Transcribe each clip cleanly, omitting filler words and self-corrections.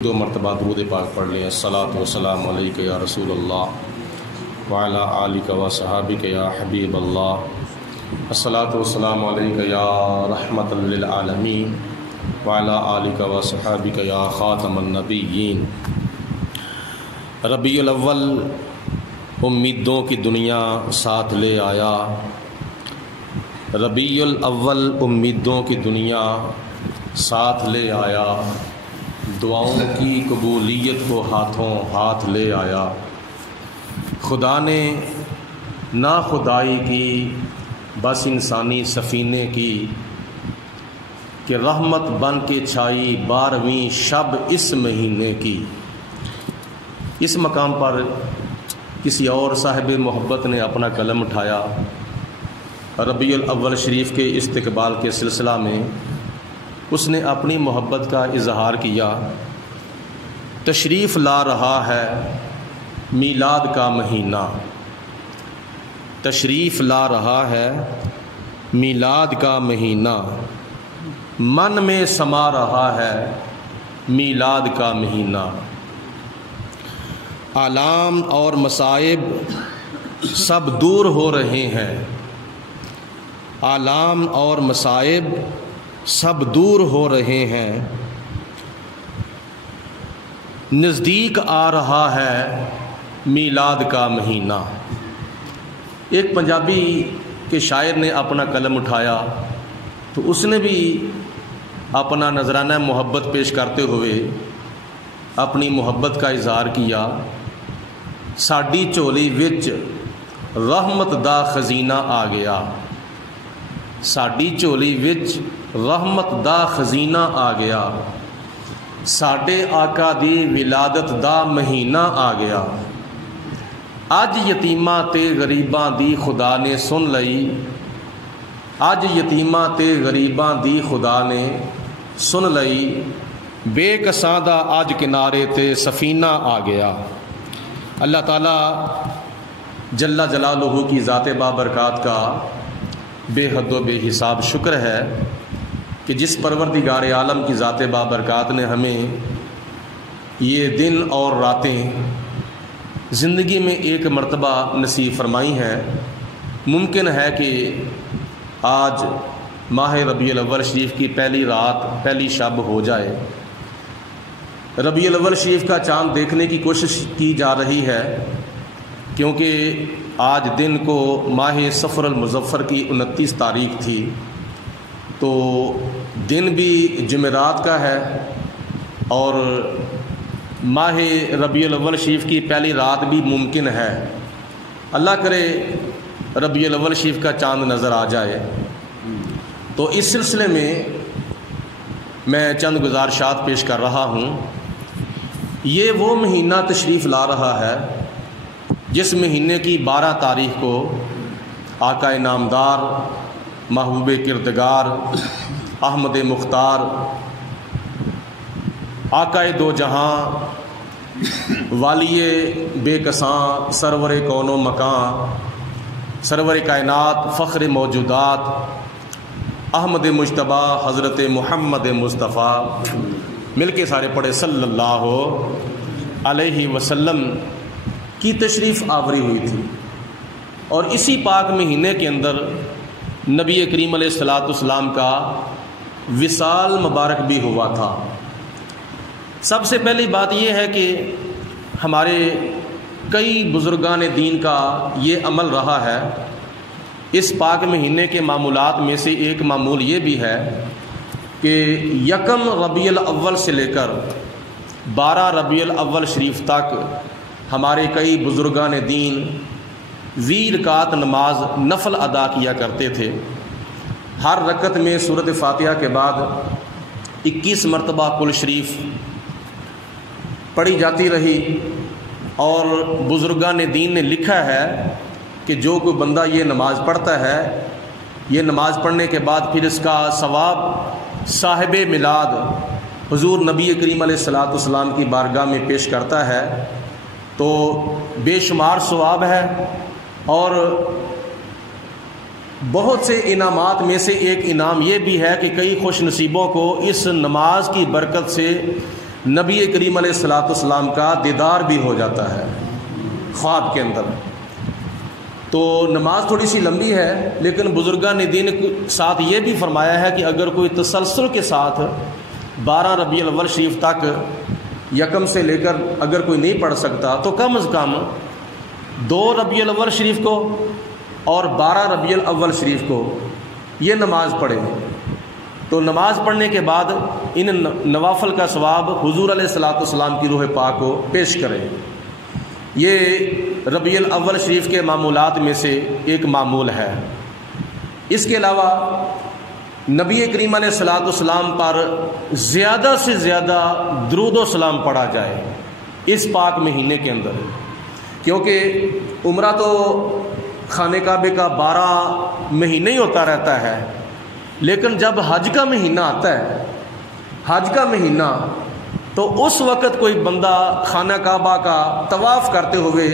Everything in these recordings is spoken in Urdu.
دو مرتبہ درود پاک پڑھ لیں۔ الصلاۃ والسلام علیک یا رسول اللہ وعلی آلک و صحابک یا حبیب اللہ۔ الصلاۃ والسلام علیک یا رحمۃ للعالمین وعلی آلک و صحابک یا خاتم النبیین۔ ربیع الاول امیدوں کی دنیا ساتھ لے آیا، ربیع الاول امیدوں کی دنیا ساتھ لے آیا، دعاؤں کی قبولیت کو ہاتھوں ہاتھ لے آیا۔ خدا نے نا خدائی کی بس انسانی سفینے کی، کہ رحمت بن کے چھائی 12ویں شب اس مہینے کی۔ اس مقام پر کسی اور صاحب محبت نے اپنا قلم اٹھایا، ربیع الاول شریف کے استقبال کے سلسلہ میں اس نے اپنی محبت کا اظہار کیا۔ تشریف لا رہا ہے میلاد کا مہینہ، تشریف لا رہا ہے میلاد کا مہینہ، من میں سما رہا ہے میلاد کا مہینہ۔ آلام اور مصائب سب دور ہو رہے ہیں، آلام اور مصائب سب دور ہو رہے ہیں، نزدیک آ رہا ہے میلاد کا مہینہ۔ ایک پنجابی کے شاعر نے اپنا قلم اٹھایا تو اس نے بھی اپنا نذرانہ محبت پیش کرتے ہوئے اپنی محبت کا اظہار کیا۔ ساڈی ਝੋਲੀ ਵਿੱਚ ਰਹਿਮਤ ਦਾ ਖਜ਼ਾਨਾ ਆ ਗਿਆ، ਸਾਡੀ ਝੋਲੀ ਵਿੱਚ ਰਹਿਮਤ ਦਾ ਖਜ਼ਾਨਾ ਆ ਗਿਆ، ਸਾਡੇ ਆਕਾ ਦੀ ਵਿਲਾਦਤ ਦਾ ਮਹੀਨਾ ਆ ਗਿਆ। ਅੱਜ ਯਤੀਮਾਂ ਤੇ ਗਰੀਬਾਂ ਦੀ ਖੁਦਾ ਨੇ ਸੁਣ ਲਈ، ਅੱਜ ਯਤੀਮਾਂ ਤੇ ਗਰੀਬਾਂ ਦੀ ਖੁਦਾ ਨੇ ਸੁਣ ਲਈ، ਬੇਕਸਾਂ ਦਾ ਅੱਜ ਕਿਨਾਰੇ ਤੇ ਸਫੀਨਾ ਆ ਗਿਆ۔ اللہ تعالیٰ جل جلالہ کی ذات بابرکات کا بے حد و بے حساب شکر ہے کہ جس پروردگار عالم کی ذات بابرکات نے ہمیں یہ دن اور راتیں زندگی میں ایک مرتبہ نصیب فرمائی ہیں۔ ممکن ہے کہ آج ماہ ربیع الاول شریف کی پہلی رات پہلی شب ہو جائے، ربیع الاول شریف کا چاند دیکھنے کی کوشش کی جا رہی ہے، کیونکہ آج دن کو ماہ صفر المظفر کی 29 تاریخ تھی، تو دن بھی جمعرات کا ہے اور ماہ ربیع الاول شریف کی پہلی رات بھی ممکن ہے۔ اللہ کرے ربیع الاول شریف کا چاند نظر آ جائے۔ تو اس سلسلے میں میں چند گزارشات پیش کر رہا ہوں۔ یہ وہ مہینہ تشریف لا رہا ہے جس مہینے کی 12 تاریخ کو آقا نامدار، محبوب کردگار، احمد مختار، آقا دو جہاں، والی بے کساں، سرور کون و مکان، سرور کائنات، فخر موجودات، احمد مجتبیٰ حضرت محمد مصطفیٰ، مل کے سارے پڑھے صلی اللہ علیہ وسلم کی تشریف آوری ہوئی تھی۔ اور اسی پاک مہینے کے اندر نبی کریم علیہ الصلوۃ والسلام کا وصال مبارک بھی ہوا تھا۔ سب سے پہلی بات یہ ہے کہ ہمارے کئی بزرگان دین کا یہ عمل رہا ہے، اس پاک مہینے کے معمولات میں سے ایک معمول یہ بھی ہے کہ یکم ربیع الاول سے لے کر 12 ربیع الاول شریف تک ہمارے کئی بزرگان دین 20 رکعت نماز نفل ادا کیا کرتے تھے۔ ہر رکعت میں سورۃ فاتحہ کے بعد 21 مرتبہ کل شریف پڑھی جاتی رہی، اور بزرگان دین نے لکھا ہے کہ جو کوئی بندہ یہ نماز پڑھتا ہے، یہ نماز پڑھنے کے بعد پھر اس کا ثواب صاحب میلاد حضور نبی کریم علیہ الصلوۃ والسلام کی بارگاہ میں پیش کرتا ہے، تو بے شمار ثواب ہے۔ اور بہت سے انعامات میں سے ایک انعام یہ بھی ہے کہ کئی خوش نصیبوں کو اس نماز کی برکت سے نبی کریم علیہ الصلوۃ والسلام کا دیدار بھی ہو جاتا ہے خواب کے اندر۔ تو نماز تھوڑی سی لمبی ہے، لیکن بزرگان دین ساتھ یہ بھی فرمایا ہے کہ اگر کوئی تسلسل کے ساتھ 12 ربیع الاول شریف تک یکم سے لے کر اگر کوئی نہیں پڑھ سکتا تو کم از کم 2 ربیع الاول شریف کو اور 12 ربیع الاول شریف کو یہ نماز پڑھے، تو نماز پڑھنے کے بعد ان نوافل کا ثواب حضور علیہ الصلوۃ والسلام کی روح پاک کو پیش کریں۔ یہ ربیع الاول شریف کے معمولات میں سے ایک معمول ہے۔ اس کے علاوہ نبی کریم علیہ الصلوۃ والسلام پر زیادہ سے زیادہ درود و سلام پڑھا جائے اس پاک مہینے کے اندر، کیونکہ عمرہ تو خانہ کعبے کا 12 مہینے ہی ہوتا رہتا ہے، لیکن جب حج کا مہینہ آتا ہے، حج کا مہینہ، تو اس وقت کوئی بندہ خانہ کعبہ کا طواف کرتے ہوئے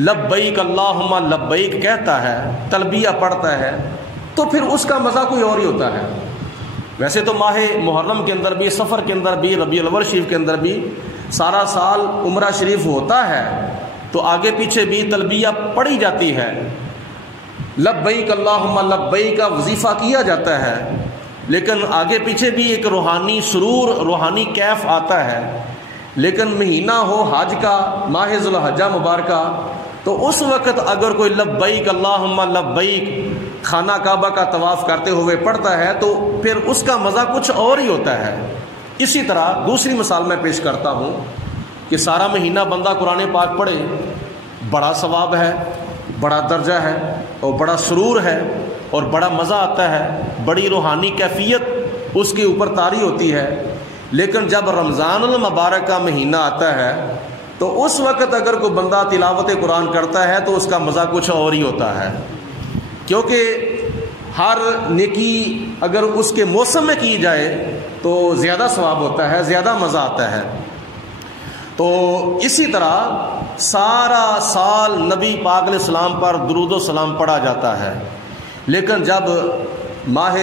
لبیک اللہم لبیک کہتا ہے، تلبیہ پڑھتا ہے، تو پھر اس کا مزہ کوئی اور ہی ہوتا ہے۔ ویسے تو ماہ محرم کے اندر بھی، سفر کے اندر بھی، ربیع الاول شریف کے اندر بھی سارا سال عمرہ شریف ہوتا ہے، تو آگے پیچھے بھی تلبیہ پڑھی جاتی ہے، لبیک اللہم لبیک کا وظیفہ کیا جاتا ہے، لیکن آگے پیچھے بھی ایک روحانی سرور، روحانی کیف آتا ہے۔ لیکن مہینہ ہو حج کا، ماہ ذو الحجہ مبارکہ، تو اس وقت اگر کوئی لبیک اللہم لبیک خانہ کعبہ کا طواف کرتے ہوئے پڑھتا ہے تو پھر اس کا مزہ کچھ اور ہی ہوتا ہے۔ اسی طرح دوسری مثال میں پیش کرتا ہوں کہ سارا مہینہ بندہ قرآن پاک پڑھے، بڑا ثواب ہے، بڑا درجہ ہے، اور بڑا سرور ہے، اور بڑا مزہ آتا ہے، بڑی روحانی کیفیت اس کے اوپر طاری ہوتی ہے۔ لیکن جب رمضان المبارک کا مہینہ آتا ہے تو اس وقت اگر کوئی بندہ تلاوت قرآن کرتا ہے تو اس کا مزہ کچھ اور ہی ہوتا ہے، کیونکہ ہر نیکی اگر اس کے موسم میں کی جائے تو زیادہ ثواب ہوتا ہے، زیادہ مزہ آتا ہے۔ تو اسی طرح سارا سال نبی پاک علیہ السلام پر درود و سلام پڑھا جاتا ہے، لیکن جب ماہ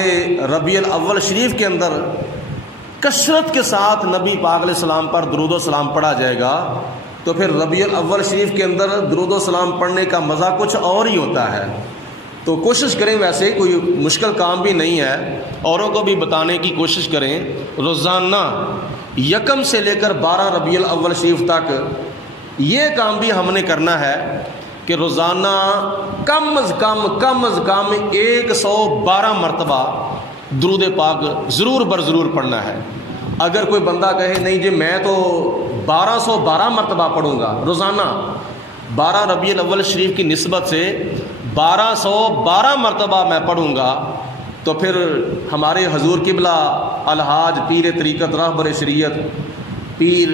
ربیع الاول شریف کے اندر کثرت کے ساتھ نبی پاک علیہ السلام پر درود و سلام پڑھا جائے گا تو پھر ربیع الاول شریف کے اندر درود و سلام پڑھنے کا مزہ کچھ اور ہی ہوتا ہے۔ تو کوشش کریں، ویسے کوئی مشکل کام بھی نہیں ہے، اوروں کو بھی بتانے کی کوشش کریں، روزانہ یکم سے لے کر 12 ربیع الاول شریف تک یہ کام بھی ہم نے کرنا ہے کہ روزانہ کم از کم 112 مرتبہ درود پاک ضرور برضرور پڑھنا ہے۔ اگر کوئی بندہ کہے نہیں جی میں تو 1212 مرتبہ پڑھوں گا روزانہ، 12 ربیع الاول شریف کی نسبت سے 1212 مرتبہ میں پڑھوں گا، تو پھر ہمارے حضور قبلہ الحاج پیر طریقت راہبر شریعت پیر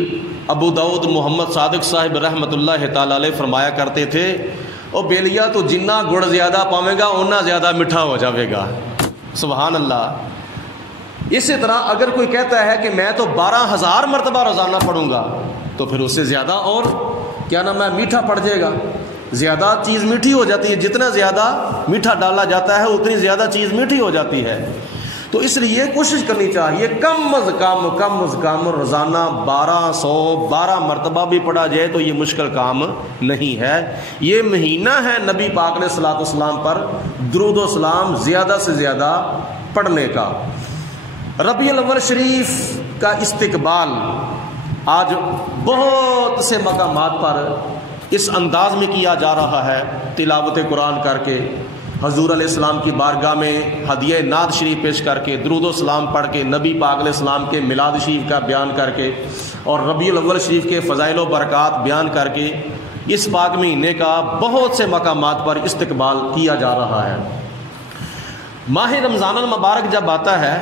ابو داؤد محمد صادق صاحب رحمۃ اللہ تعالی علیہ فرمایا کرتے تھے، او بیلیا تو جنہ گڑ زیادہ پاوے گا اتنا زیادہ میٹھا ہو جاوے گا۔ سبحان اللہ۔ اسی طرح اگر کوئی کہتا ہے کہ میں تو 12,000 مرتبہ روزانہ پڑھوں گا تو پھر اس سے زیادہ اور کیا نام ہے میٹھا پڑ جائے گا، زیادہ چیز میٹھی ہو جاتی ہے، جتنا زیادہ میٹھا ڈالا جاتا ہے اتنی زیادہ چیز میٹھی ہو جاتی ہے۔ تو اس لیے کوشش کرنی چاہیے کم از کم روزانہ 1212 مرتبہ بھی پڑھا جائے تو یہ مشکل کام نہیں ہے۔ یہ مہینہ ہے نبی پاک علیہ الصلوۃ والسلام پر درود و سلام زیادہ سے زیادہ پڑھنے کا۔ ربیع الاول شریف کا استقبال آج بہت سے مقامات پر اس انداز میں کیا جا رہا ہے، تلاوت قرآن کر کے، حضور علیہ السلام کی بارگاہ میں ہدیہ نعت شریف پیش کر کے، درود و سلام پڑھ کے، نبی پاک علیہ السلام کے میلاد شریف کا بیان کر کے، اور ربیع الاول شریف کے فضائل و برکات بیان کر کے اس پاک مہینے کا بہت سے مقامات پر استقبال کیا جا رہا ہے۔ ماہ رمضان المبارک جب آتا ہے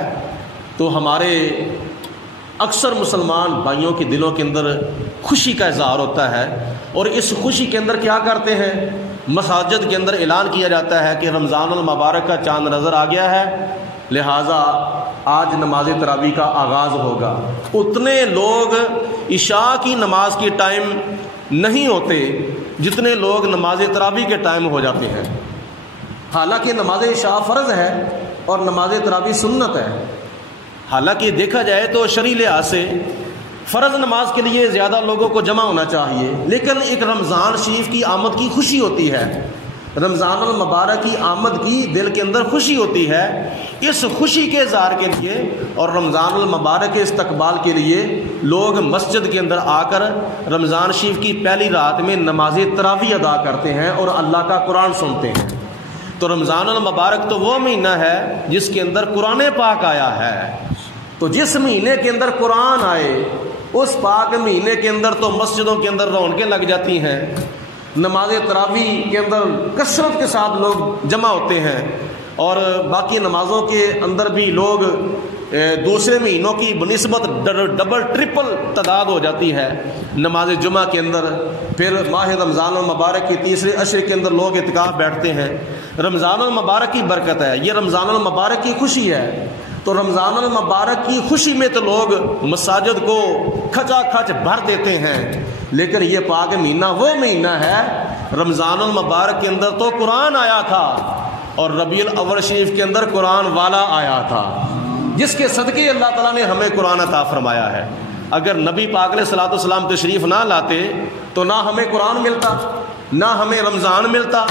تو ہمارے اکثر مسلمان بھائیوں کے دلوں کے اندر خوشی کا اظہار ہوتا ہے، اور اس خوشی کے اندر کیا کرتے ہیں، مساجد کے اندر اعلان کیا جاتا ہے کہ رمضان المبارک کا چاند نظر آ گیا ہے، لہٰذا آج نماز تراویح کا آغاز ہوگا۔ اتنے لوگ عشاء کی نماز کی ٹائم نہیں ہوتے جتنے لوگ نماز تراویح کے ٹائم ہو جاتے ہیں، حالانکہ نماز عشاء فرض ہے اور نماز تراویح سنت ہے۔ حالانکہ دیکھا جائے تو شرعی لحاظ سے فرض نماز کے لیے زیادہ لوگوں کو جمع ہونا چاہیے، لیکن ایک رمضان شریف کی آمد کی خوشی ہوتی ہے، رمضان المبارک کی آمد کی دل کے اندر خوشی ہوتی ہے۔ اس خوشی کے اظہار کے لیے اور رمضان المبارک کے استقبال کے لیے لوگ مسجد کے اندر آ کر رمضان شریف کی پہلی رات میں نماز تراویح ادا کرتے ہیں اور اللہ کا قرآن سنتے ہیں۔ تو رمضان المبارک تو وہ مہینہ ہے جس کے اندر قرآن پاک آیا ہے، تو جس مہینے کے اندر قرآن آئے اس پاک مہینے کے اندر تو مسجدوں کے اندر رونقیں لگ جاتی ہیں، نماز تراویح کے اندر کثرت کے ساتھ لوگ جمع ہوتے ہیں، اور باقی نمازوں کے اندر بھی لوگ دوسرے مہینوں کی بنسبت ڈبل ٹرپل تعداد ہو جاتی ہے نماز جمعہ کے اندر۔ پھر ماہ رمضان المبارک کے تیسرے عشرے کے اندر لوگ اعتکاف بیٹھتے ہیں۔ رمضان المبارک کی برکت ہے، یہ رمضان المبارک کی خوشی ہے، تو رمضان المبارک کی خوشی میں تو لوگ مساجد کو کھچا کھچ بھر دیتے ہیں، لیکن یہ پاک مہینہ وہ مہینہ ہے، رمضان المبارک کے اندر تو قرآن آیا تھا اور ربیع الاول شریف کے اندر قرآن والا آیا تھا، جس کے صدقے اللہ تعالیٰ نے ہمیں قرآن عطا فرمایا ہے۔ اگر نبی پاک علیہ الصلوۃ والسلام تشریف نہ لاتے تو نہ ہمیں قرآن ملتا، نہ ہمیں رمضان ملتا،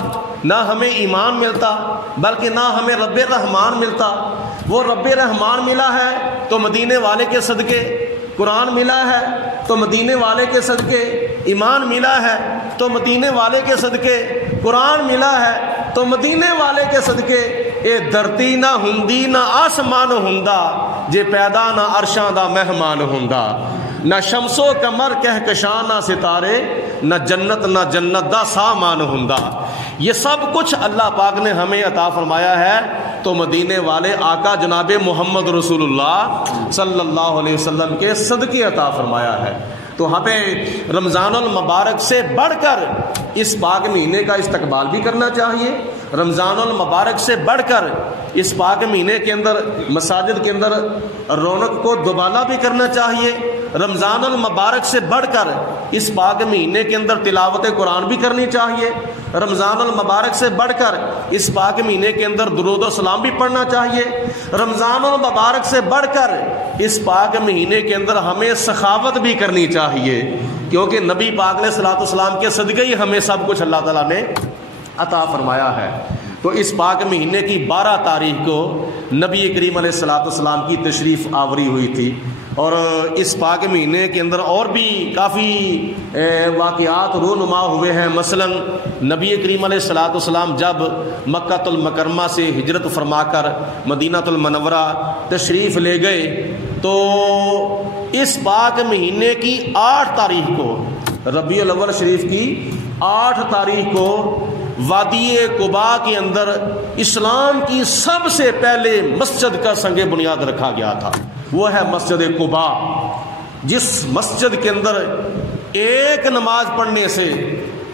نہ ہمیں ایمان ملتا، بلکہ نہ ہمیں رب رحمان ملتا۔ وہ رب رحمان ملا ہے تو مدینے والے کے صدقے، قرآن ملا ہے تو مدینے والے کے صدقے، ایمان ملا ہے تو مدینے والے کے صدقے، قرآن ملا ہے تو مدینے والے کے صدقے۔ اے دھرتی نہ ہندی نہ آسمان ہوندا، جے پیدا نہ عرشاں دا مہمان ہوندا، نہ شمس و قمر کہکشاں نہ ستارے، نہ جنت نہ جنت دا سامان ہوندا۔ یہ سب کچھ اللہ پاک نے ہمیں عطا فرمایا ہے تو مدینے والے آقا جناب محمد رسول اللہ صلی اللہ علیہ وسلم کے صدقے عطا فرمایا ہے۔ تو ہمیں رمضان المبارک سے بڑھ کر اس پاک مہینے کا استقبال بھی کرنا چاہیے، رمضان المبارک سے بڑھ کر اس پاک مہینے کے اندر مساجد کے اندر رونق کو دوبالا بھی کرنا چاہیے، رمضان المبارک سے بڑھ کر اس پاک مہینے کے اندر تلاوت قرآن بھی کرنی چاہیے، رمضان المبارک سے بڑھ کر اس پاک مہینے کے اندر درود و سلام بھی پڑھنا چاہیے، رمضان المبارک سے بڑھ کر اس پاک مہینے کے اندر ہمیں سخاوت بھی کرنی چاہیے، کیونکہ نبی پاک علیہ الصلوۃ والسلام کے صدقے ہی ہمیں سب کچھ اللہ تعالیٰ نے عطا فرمایا ہے۔ تو اس پاک مہینے کی 12 تاریخ کو نبی کریم علیہ الصلوۃ والسلام کی تشریف آوری ہوئی تھی، اور اس پاک مہینے کے اندر اور بھی کافی واقعات رونما ہوئے ہیں۔ مثلا نبی کریم علیہ الصلوۃ والسلام جب مکہ المکرمہ سے ہجرت فرما کر مدینہ المنورہ تشریف لے گئے تو اس پاک مہینے کی 8 تاریخ کو، ربیع الاول شریف کی 8 تاریخ کو وادی قباء کے اندر اسلام کی سب سے پہلے مسجد کا سنگ بنیاد رکھا گیا تھا، وہ ہے مسجد قباء، جس مسجد کے اندر ایک نماز پڑھنے سے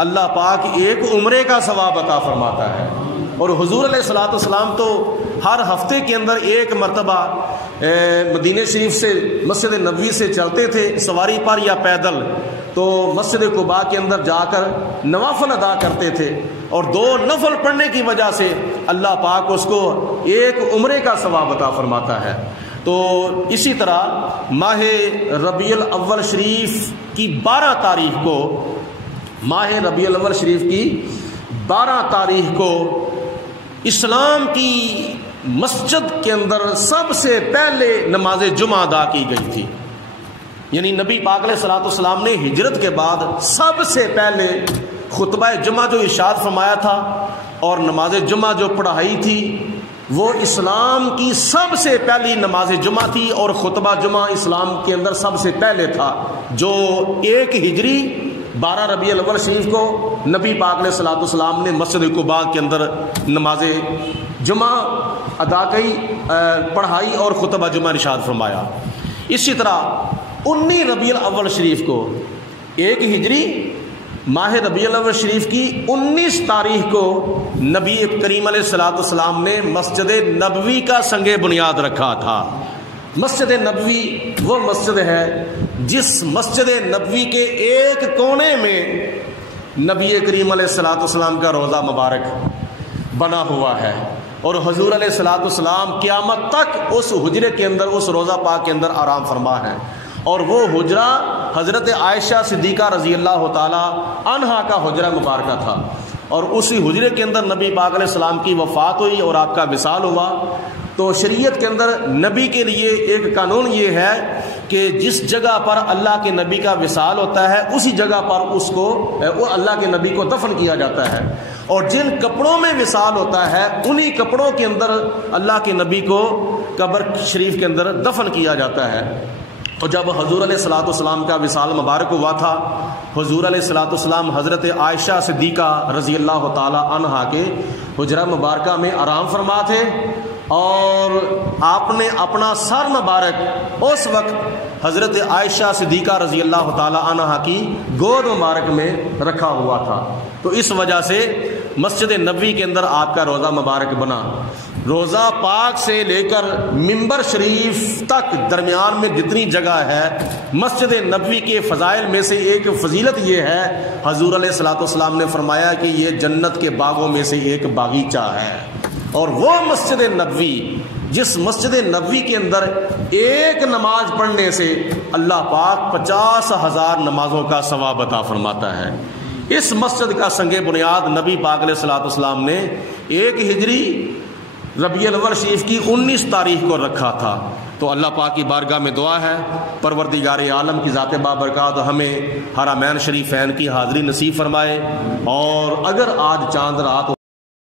اللہ پاک ایک عمرے کا ثواب عطا فرماتا ہے۔ اور حضور علیہ الصلوۃ والسلام تو ہر ہفتے کے اندر ایک مرتبہ مدینہ شریف سے مسجد نبوی سے چلتے تھے سواری پر یا پیدل، تو مسجد قباء کے اندر جا کر نوافل ادا کرتے تھے، اور 2 نفل پڑھنے کی وجہ سے اللہ پاک اس کو ایک عمرے کا ثواب عطا فرماتا ہے۔ تو اسی طرح ماہ ربیع الاول شریف کی 12 تاریخ کو، ماہ ربیع الاول شریف کی 12 تاریخ کو اسلام کی مسجد کے اندر سب سے پہلے نماز جمعہ ادا کی گئی تھی، یعنی نبی پاک علیہ الصلوۃ والسلام نے ہجرت کے بعد سب سے پہلے خطبہ جمعہ جو ارشاد فرمایا تھا اور نماز جمعہ جو پڑھائی تھی، وہ اسلام کی سب سے پہلی نماز جمعہ تھی، اور خطبہ جمعہ اسلام کے اندر سب سے پہلے تھا، جو 1 ہجری 12 ربیع الاول شریف کو نبی پاک علیہ الصلوۃ والسلام نے مسجد قباء کے اندر نماز جمعہ ادا کی، پڑھائی اور خطبہ جمعہ ارشاد فرمایا۔ اسی طرح 19 ربیع الاول شریف کو، 1 ہجری ماہ ربیع الاول شریف کی 19 تاریخ کو نبی کریم علیہ الصلوۃ والسلام نے مسجد نبوی کا سنگ بنیاد رکھا تھا۔ مسجد نبوی وہ مسجد ہے جس مسجد نبوی کے ایک کونے میں نبی کریم علیہ الصلوۃ والسلام کا روضہ مبارک بنا ہوا ہے، اور حضور علیہ الصلوۃ والسلام قیامت تک اس حجرے کے اندر، اس روضہ پاک کے اندر آرام فرما ہے، اور وہ حجرہ حضرت عائشہ صدیقہ رضی اللہ تعالی عنہا کا حجرہ مبارکہ تھا، اور اسی حجرے کے اندر نبی پاک علیہ السلام کی وفات ہوئی اور آپ کا وصال ہوا۔ تو شریعت کے اندر نبی کے لیے ایک قانون یہ ہے کہ جس جگہ پر اللہ کے نبی کا وصال ہوتا ہے اسی جگہ پر اس کو وہ اللہ کے نبی کو دفن کیا جاتا ہے، اور جن کپڑوں میں وصال ہوتا ہے انہی کپڑوں کے اندر اللہ کے نبی کو قبر شریف کے اندر دفن کیا جاتا ہے۔ اور جب حضور علیہ الصلوۃ والسلام کا وصال مبارک ہوا تھا، حضور علیہ الصلوۃ والسلام حضرت عائشہ صدیقہ رضی اللہ تعالی عنہا کے حجرہ مبارکہ میں آرام فرما تھے، اور آپ نے اپنا سر مبارک اس وقت حضرت عائشہ صدیقہ رضی اللہ تعالی عنہا کی گود مبارک میں رکھا ہوا تھا۔ تو اس وجہ سے مسجد نبوی کے اندر آپ کا روضہ مبارک بنا۔ روضہ پاک سے لے کر منبر شریف تک درمیان میں جتنی جگہ ہے، مسجد نبوی کے فضائل میں سے ایک فضیلت یہ ہے، حضور علیہ الصلوۃ والسلام نے فرمایا کہ یہ جنت کے باغوں میں سے ایک باغیچہ ہے، اور وہ مسجد نبوی جس مسجد نبوی کے اندر ایک نماز پڑھنے سے اللہ پاک 50,000 نمازوں کا ثواب عطا فرماتا ہے۔ اس مسجد کا سنگ بنیاد نبی پاک علیہ الصلوۃ والسلام نے 1 ہجری ربیع الاول شریف کی 19 تاریخ کو رکھا تھا۔ تو اللہ پاک کی بارگاہ میں دعا ہے پروردگار عالم کی ذات بابرکات ہمیں حرمین شریفین کی حاضری نصیب فرمائے، اور اگر آج چاند رات